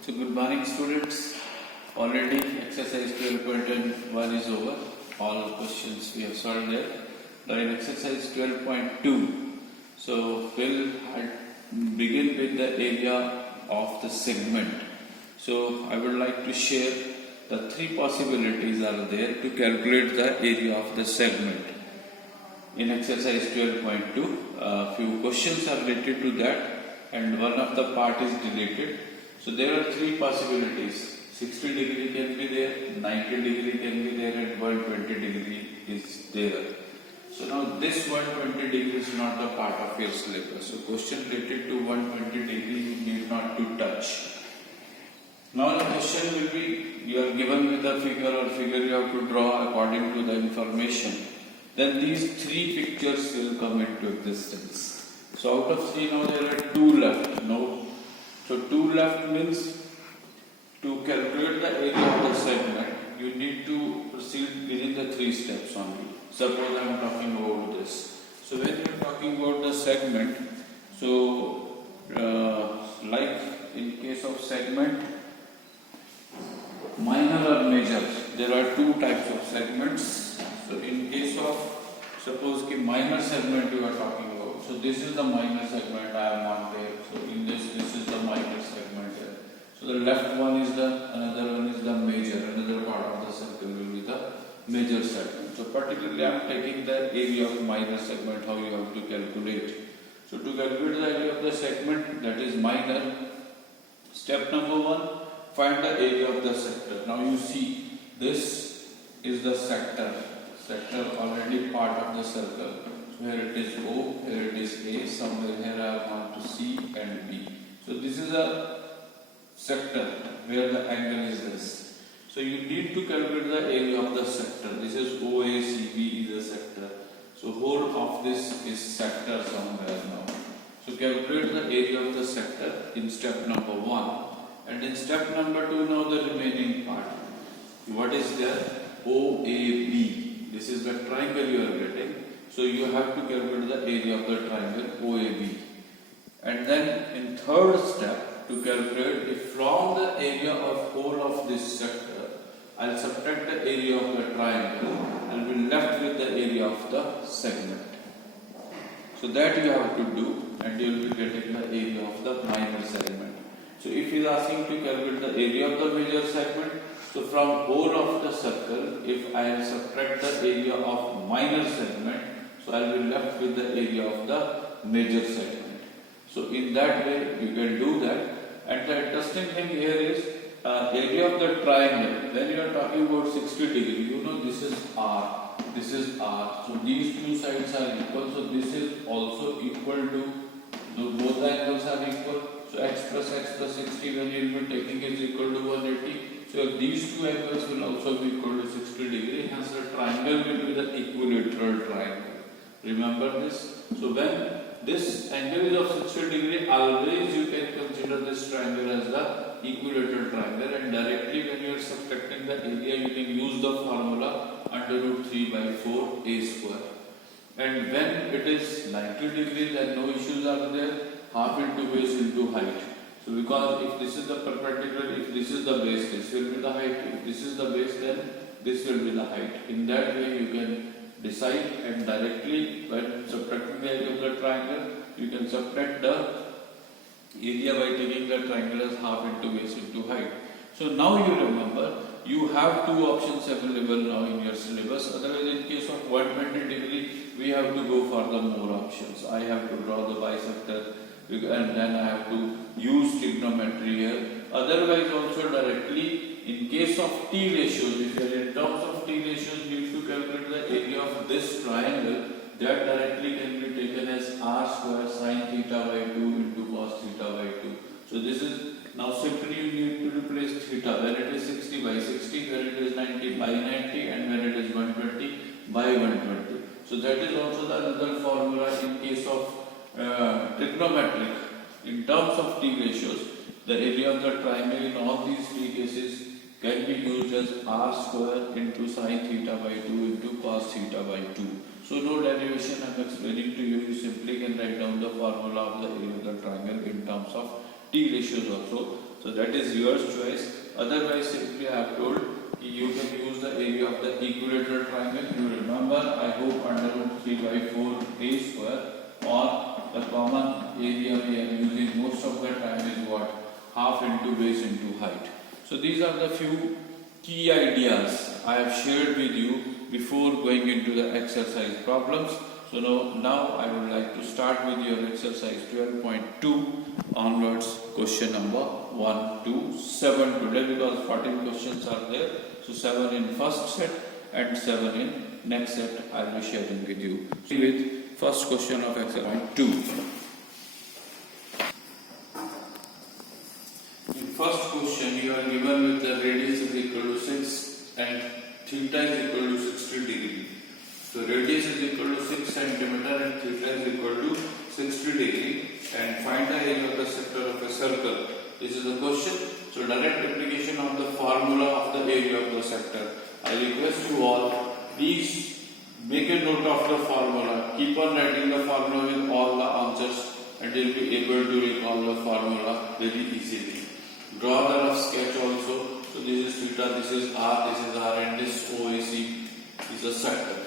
So good morning students. Already exercise 12.1 is over. All questions we have solved there. Now in exercise 12.2, so we'll begin with the area of the segment. So I would like to share the three possibilities are there to calculate the area of the segment. In exercise 12.2, few questions are related to that and one of the part is deleted. So there are three possibilities. 60 degree can be there, 90 degree can be there and 120 degree is there. So now this 120 degree is not the part of your syllabus. So question related to 120 degree you need not to touch. Now the question will be, you are given with the figure or figure you have to draw according to the information. Then these three pictures will come into existence. So out of three now there are two left. No. So two left means to calculate the area of the segment, you need to proceed within the three steps only. Suppose I am talking about this. So when you are talking about the segment, so like in case of segment, minor or major, there are two types of segments. So in case of, suppose ki minor segment you are talking about. So this is the minor segment I am on there. So in this is the minor segment here. So the left one is the, another one is the major, another part of the circle will be the major segment. So particularly I am taking the area of minor segment, how you have to calculate. So to calculate the area of the segment that is minor, step number one, find the area of the sector. Now you see this is the sector already part of the circle. So here it is O, here it is A, somewhere here I want to C and B. So this is a sector where the angle is this. So you need to calculate the area of the sector. This is OACB is a sector. So whole of this is sector somewhere now. So calculate the area of the sector in step number one. And in step number two now the remaining part. What is there? OAB. This is the triangle you are getting. So you have to calculate the area of the triangle OAB. And then in third step, to calculate if from the area of whole of this sector, I will subtract the area of the triangle, I will be left with the area of the segment. So that you have to do and you will be getting the area of the minor segment. So if he is asking to calculate the area of the major segment, so from whole of the circle, if I will subtract the area of minor segment, so I will be left with the area of the major segment. So in that way you can do that. And the interesting thing here is area of the triangle. When you are talking about 60 degree, you know this is R, this is R. So these two sides are equal. So this is also equal to, both angles are equal. So x plus 60 when you will be taking is equal to 180. So these two angles will also be equal to 60 degree. Hence the triangle will be the equilateral triangle. Remember this. So when this angle is of 60 degree, always you can consider this triangle as the equilateral triangle, and directly when you are subtracting the area you can use the formula under root 3 by 4 a square. And when it is 90 degree then no issues are there, half into base into height. So because if this is the perpendicular, if this is the base, this will be the height. If this is the base, then this will be the height. In that way you can decide, and directly when subtracting the area of the triangle, you can subtract the area by taking the triangle as half into base into height. So now you remember, you have two options available now in your syllabus. Otherwise in case of 120 degree, we have to go for the more options. I have to draw the bisector and then I have to use trigonometry here. Otherwise also directly in case of T ratios, if you are in terms of T ratios, you need to calculate the area of this triangle. That directly can be taken as r square sine theta by 2 into cos theta by 2. So this is, now simply you need to replace theta when it is 60 by 60, when it is 90 by 90 and when it is 120 by 120. So that is also the another formula in case of trigonometric. In terms of T ratios, the area of the triangle in all these three cases can be used as r square into sine theta by 2 into cos theta by 2. So no derivation I am explaining to you, you write down the formula of the area of the triangle in terms of T ratios also. So that is your choice. Otherwise, simply I have told you can use the area of the equilateral triangle. You remember, I hope, under root 3 by 4 a square, or the common area we are using most of the time is what? Half into base into height. So these are the few key ideas I have shared with you before going into the exercise problems. So now I would like to start with your exercise 12.2 onwards, question number 1 to 7 today, because 14 questions are there. So 7 in first set and 7 in next set I will be sharing with you. With first question of exercise 2. In first question you are given with the radius is equal to 6 and theta is equal to 60 degree. So radius is equal to 6 centimeter and theta is equal to 60 degree, and find the area of the sector of a circle. This is the question. So direct application of the formula of the area of the sector. I request you all, please make a note of the formula. Keep on writing the formula with all the answers and you will be able to recall the formula very easily. Draw the rough sketch also. So this is theta, this is R, and this OAC is a sector.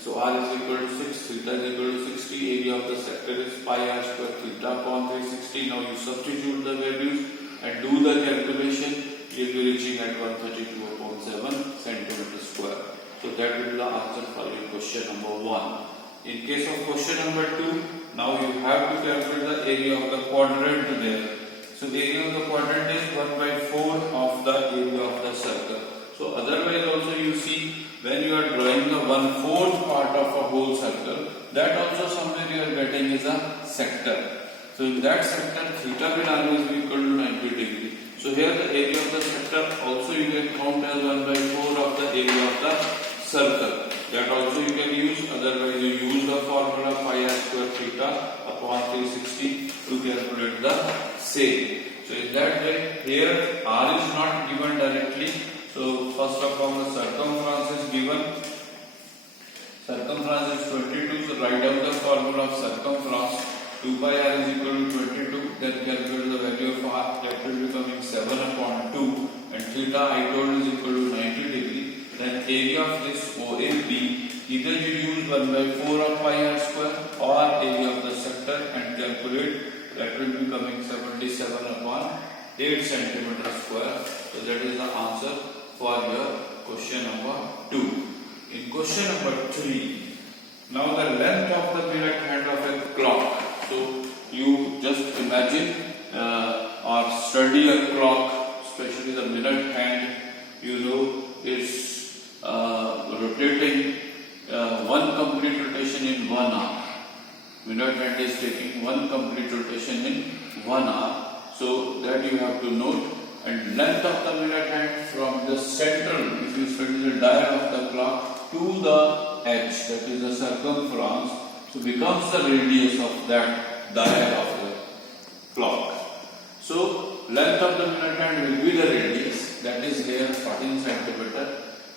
So R is equal to 6, theta is equal to 60, area of the sector is pi r square theta upon 360. Now you substitute the values and do the calculation. You will be reaching at 132 upon 7 centimeter square. So that will be the answer for your question number 1. In case of question number 2, now you have to calculate the area of the quadrant there. So the area of the quadrant is 1 by 4 of the area of the circle. So otherwise also you see, when you are drawing the 1/4 part of a whole circle, that also somewhere you are getting is a sector. So in that sector, theta will always be equal to 90 degree. So here the area of the sector also you can count as 1 by 4 of the area of the circle. That also you can use. Otherwise you use the formula pi r square theta upon 360 to calculate the same. So in that way, here r is not given directly. So first of all, the circumference is given. Circumference is 22. So write down the formula of circumference. 2 pi r is equal to 22. Then calculate the value of r. That will be coming 7 upon 2. And theta I told is equal to 90 degree. Then area of this OAB, either you use 1 by 4 of pi r square or area of the sector and calculate. That will be coming 77 upon 8 centimeter square. So that is the answer for your question number 2. In question number 3, now the length of the minute hand of a clock. So you just imagine or study a clock, especially the minute hand, is rotating one complete rotation in 1 hour. Minute hand is taking one complete rotation in 1 hour. So that you have to note. And length of the minute hand from the central, if you study the dial of the clock, to the edge, that is the circumference, so becomes the radius of that dial of the clock. So length of the minute hand will be the radius, that is here 14 centimeter.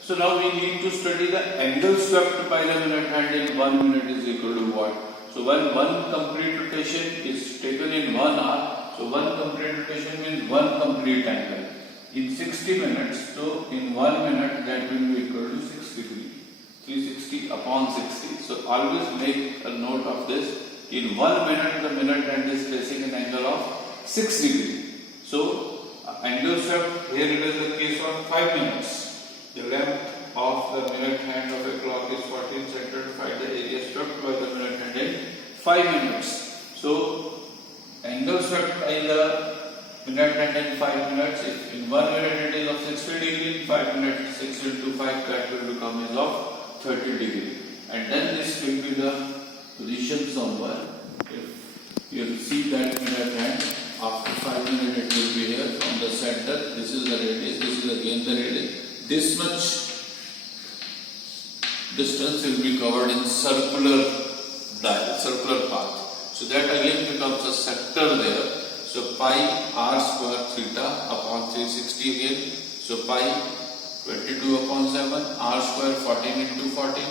So now we need to study the angle swept by the minute hand in 1 minute is equal to what? So when one complete rotation is taken in 1 hour, so one complete rotation means one complete angle. In 60 minutes, so in 1 minute that will be equal to 6 degree. 360 upon 60. So always make a note of this. In 1 minute the minute hand is facing an angle of 6 degree. So angle swept, here it is the case of 5 minutes. The length of the minute hand of a clock is 14 centimeters. Find the area swept by the minute hand in 5 minutes. So angle swept by the minute hand in 5 minutes. If in 1 minute it is of 60 degree, in 5 minutes 6 into 5 that will become is of 30 degree. And then this will be the position somewhere. If you see that minute hand, after 5 minutes it will be here from the center. This is the radius, this is again the radius. This much distance will be covered in circular dial, circular path. So that again becomes a sector there. So pi r square theta upon 360 again. So pi 22 upon 7, r square 14 into 14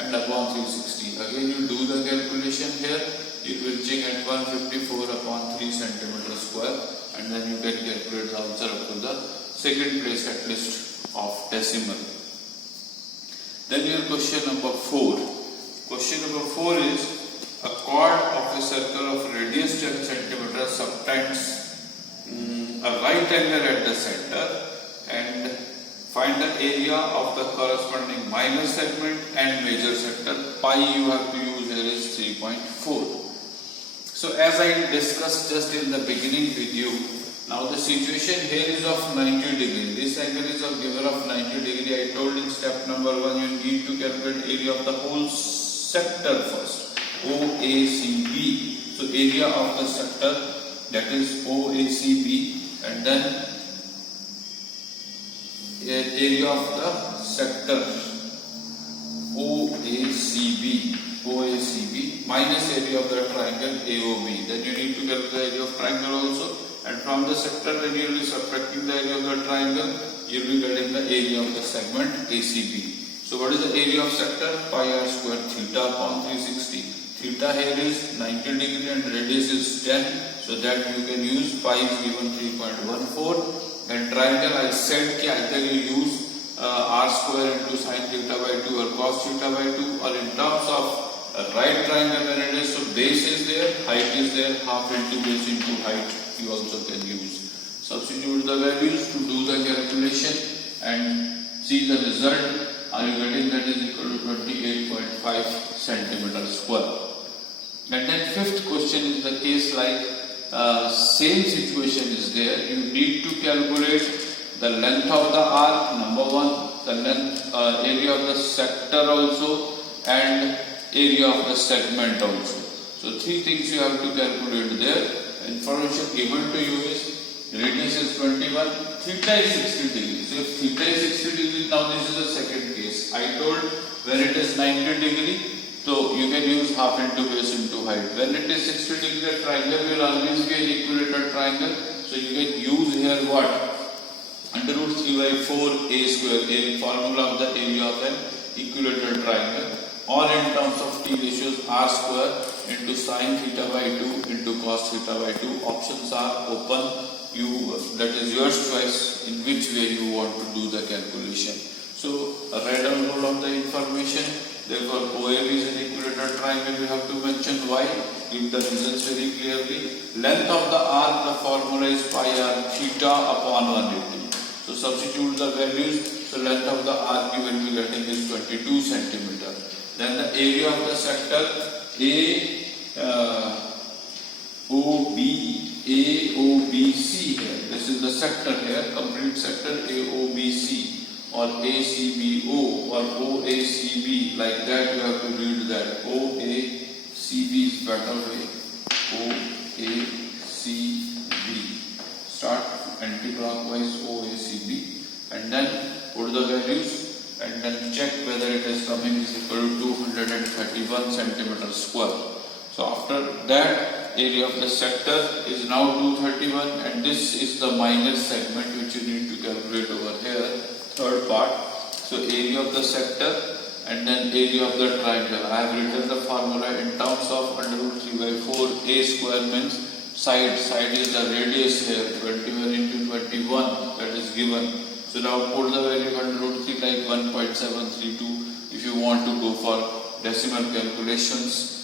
and upon 360. Again you do the calculation here. you will check at 154 upon 3 centimeters square, and then you can calculate the answer up to the second place at least of decimal. Then your question number 4. Question number 4 is a chord of a circle of radius 10 centimeters subtends a right angle at the center, and find the area of the corresponding minor segment and major sector. Pi you have to use here is 3.4. So as I discussed just in the beginning with you, now the situation here is of 90 degree. This angle is of given of 90 degree. I told in step number 1 you need to calculate area of the whole sector first. OACB. So area of the sector, that is OACB, and then area of the sector OACB minus area of the triangle AOB. Then you need to calculate the area of triangle also, and from the sector when you will be subtracting the area of the triangle, you will be getting the area of the segment ACB. So what is the area of sector? Pi r square theta upon 360. Theta here is 90 degree and radius is 10, so that you can use pi is given 3.14. And triangle, I said that either you use r square into sin theta by 2 or cos theta by 2, or in terms of right triangle when it is, so base is there, height is there, half into base into height you also can use. Substitute the values to do the calculation and see the result. Are you getting that is equal to 28.5 centimeters square. And then fifth question is the case like same situation is there. You need to calculate the length of the arc, number 1, the length area of the sector also, and area of the segment also. So 3 things you have to calculate there. Information given to you is radius is 21, theta is 60 degrees. So if theta is 60 degrees, now this is the second case. I told when it is 90 degree, so you can use half into base into height. When it is 60 degree, the triangle will always be an equilateral triangle. So you can use here what? Under root 3 by 4 a square, a formula of the area of an equilateral triangle, or in terms of t ratios r square into sin theta by 2 into cos theta by 2. Options are open. That is your choice in which way you want to do the calculation. So write down all of the information. Therefore, OAB is an equilateral triangle. We have to mention why. Give the results very clearly. Length of the arc, the formula is pi r theta upon 180. So substitute the values. So length of the arc you will be getting is 22 centimeter. Then the area of the sector AOBC here. This is the sector here, complete sector AOBC or ACBO or OACB. Like that you have to read that. OACB is better way. OACB. Start anti-clockwise OACB and then put the values and then check whether it is coming is equal to 231 centimeters square. So after that, area of the sector is now 231, and this is the minor segment which you need to calculate over here, third part. So area of the sector and then area of the triangle. I have written the formula in terms of under root 3 by 4 a square means side is the radius here, 21 into 21, that is given. So now put the value under root 3 like 1.732 if you want to go for decimal calculations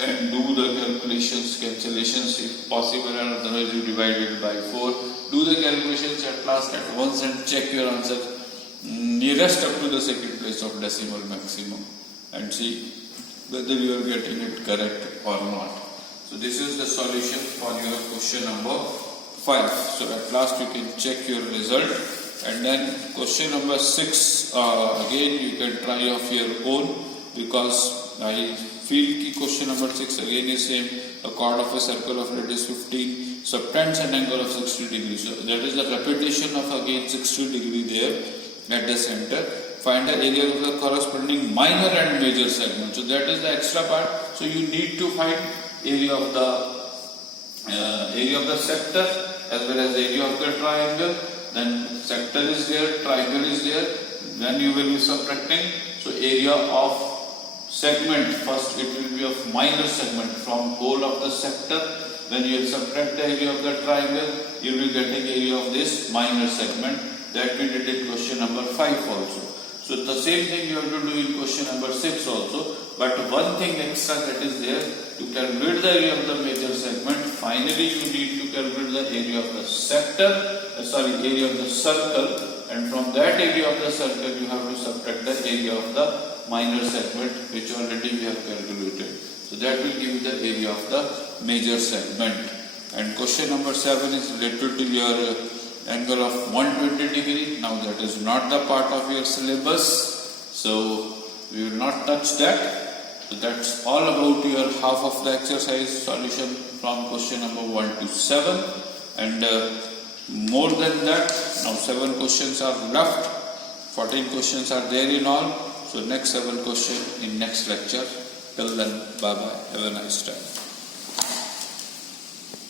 and do the calculations, cancellations if possible, and otherwise you divide it by 4. Do the calculations at last at once and check your answer nearest up to the second place of decimal maximum and see whether you are getting it correct or not. So this is the solution for your question number 5. So at last you can check your result. And then question number 6, again you can try of your own, because I feel ki question number 6 again is same. A chord of a circle of radius 15 subtends an angle of 60 degrees. So that is the repetition of again 60 degree there at the center. Find the area of the corresponding minor and major segment. So that is the extra part. So you need to find area of the sector as well as area of the triangle. Then sector is there, triangle is there. Then you will be subtracting. So area of segment, first it will be of minor segment from whole of the sector. When you subtract the area of the triangle, you will be getting area of this minor segment. That we did in question number 5 also. So the same thing you have to do in question number 6 also. But one thing extra that is there, to calculate the area of the major segment, finally you need to calculate the area of the sector, area of the circle, and from that area of the circle you have to subtract the area of the minor segment, which already we have calculated. So that will give you the area of the major segment. And question number 7 is related to your angle of 120 degree. Now that is not the part of your syllabus, so we will not touch that. So that's all about your half of the exercise solution from question number 1 to 7. And more than that, now 7 questions are left. 14 questions are there in all. So next 7 question in next lecture. Till then, bye bye. Have a nice time.